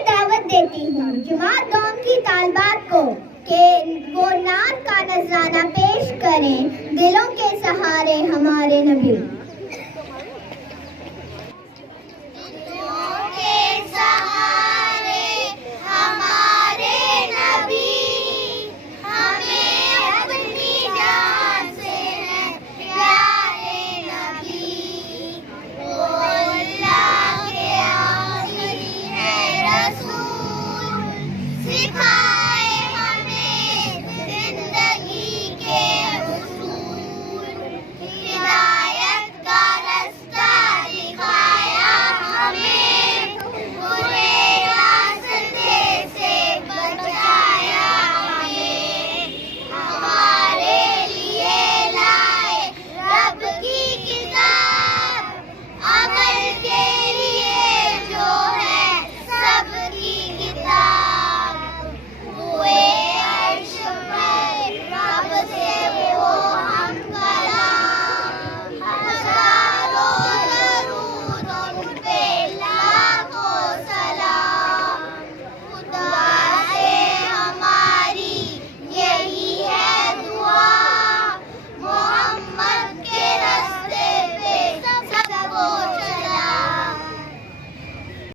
दावत देती हूँ जमात दौम की तालबात को कि वो नात का नजराना पेश करें दिलों के सहारे हमारे नबी।